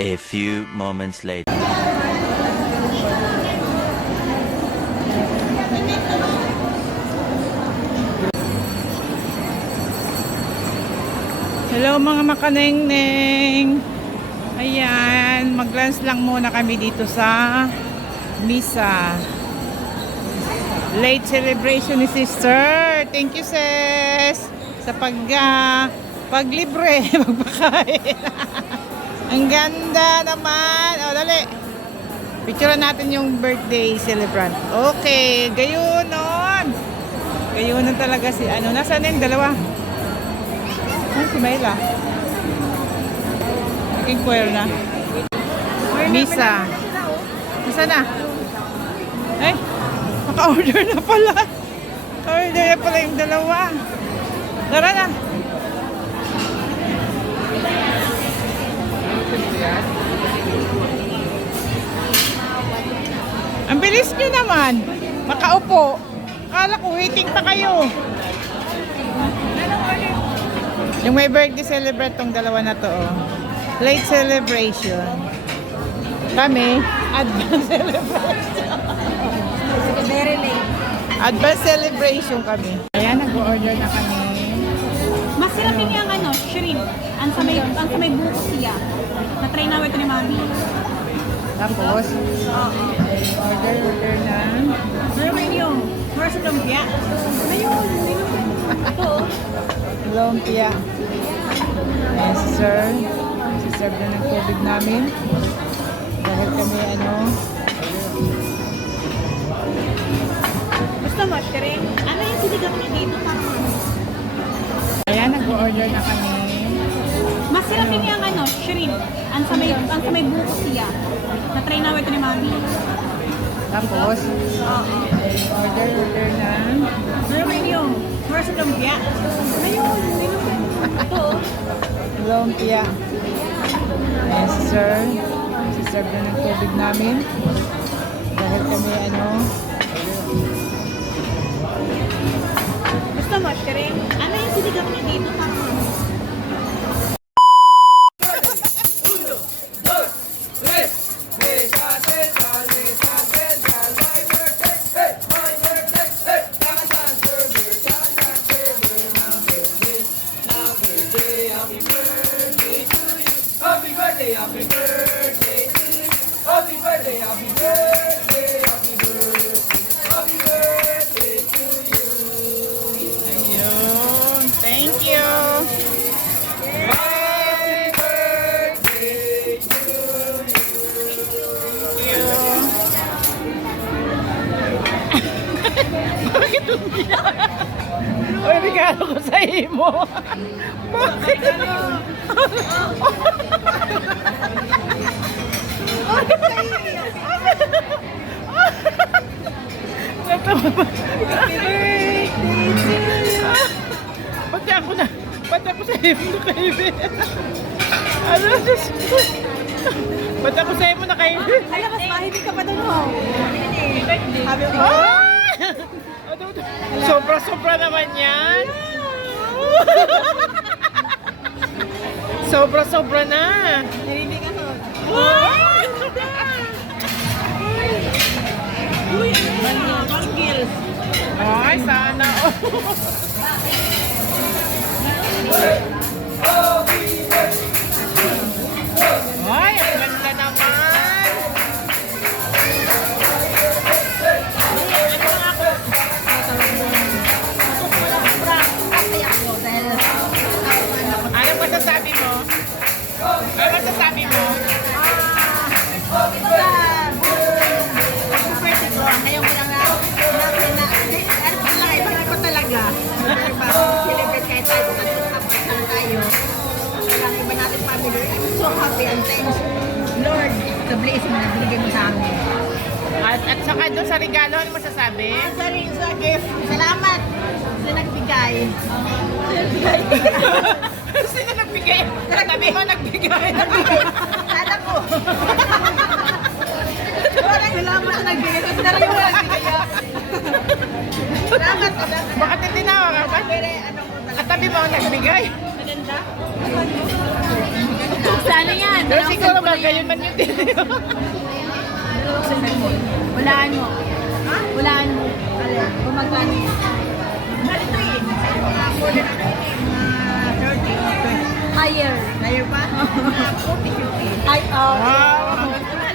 A few moments later. Hello mga makanengneng. Ayan, mag-lunch lang muna kami dito sa Misa. Late celebration ni sister. Thank you sis sa paglibre, magpakain. Ang ganda naman. O dali. Picturean natin yung birthday celebrant. Okay, gayunon. Gayunon talaga si ano. Nasaan yung dalawa? Si Mayla. Naging choir na. Misa. Misa na. Ay, naka-order na pala. Naka-order na pala yung dalawa. Tara na. Ang bilis nyo naman. Makaupo. Akala ko waiting pa kayo. Yung may birthday celebrate tong dalawa na to, oh. Late celebration. Kami, advance celebration. Very late. Advance celebration kami. Ayan, nag-order na kami. Masarap din yung ano, shrimp. Ang sa may buko siya. Na-try na ito ni Mami. Tapos, order na. Ano ba yung? Mara sa lumpia. Ayun. Ito. Lumpia. Ayan, si sir. Si sir na ng COVID namin. Dahil kami, ano, Gusto mo, shrimp? Ano yung sinigang niya dito? ayan, nag-order na kami. Masarap din yung ano, shrimp. Ang sa may buko siya. Na-try na ito ni Mami. Tapos, order na. Ano ba yung? Mara sa lumpia. Ayun. Ito. Lumpia. Ayan, si sir. Si sir na ng COVID namin. Dahil kami, ano, Gusto mo, shrimp? Ano yung sinigang niya dito? ayun. Thank you. Bakit umiyak? Oy, regalo ko sa imo. Bakit? Natawa ba? Pati ako sa imo na kayo. Ano? Pati ako sa imo na kayo. Alam, mas mahimik ka pa doon, ho. Sabi ko, Sobra-sobra naman yan. Sobra-sobra na. narinig ako. Uy, banggils. Ay, sana. Ay, ang ganda naman. Ano masasabi mo? Ano masasabi mo? Ngayon ko lang na iba ko talaga. Celebrate kahit tayo kapag tayo. Kailangan iba natin family. I'm so happy and thanks Lord the blessing na binigay mo sa amin. At saka doon sa regalo, ano masasabi? Sorry sa gift. Salamat sa nagbigay. Sino nagbigay? Sabi mo nagbigay. Sana ko. Salamat sa nagbigay. Kasi na rin yung nagbigay. Salamat. Bakit hindi na ka ba? Ano mo talaga. Katabi mo ang nagbigay. Maganda. Sana yan. Pero siguro ba gayon man yung din. Walaan mo. Ha? Walaan mo. Kung magkano yun. Ganito eh. Mga order na rin eh. Mga 30 or 20. Higher. Higher pa? Mga 40, 50. Ay, Wow.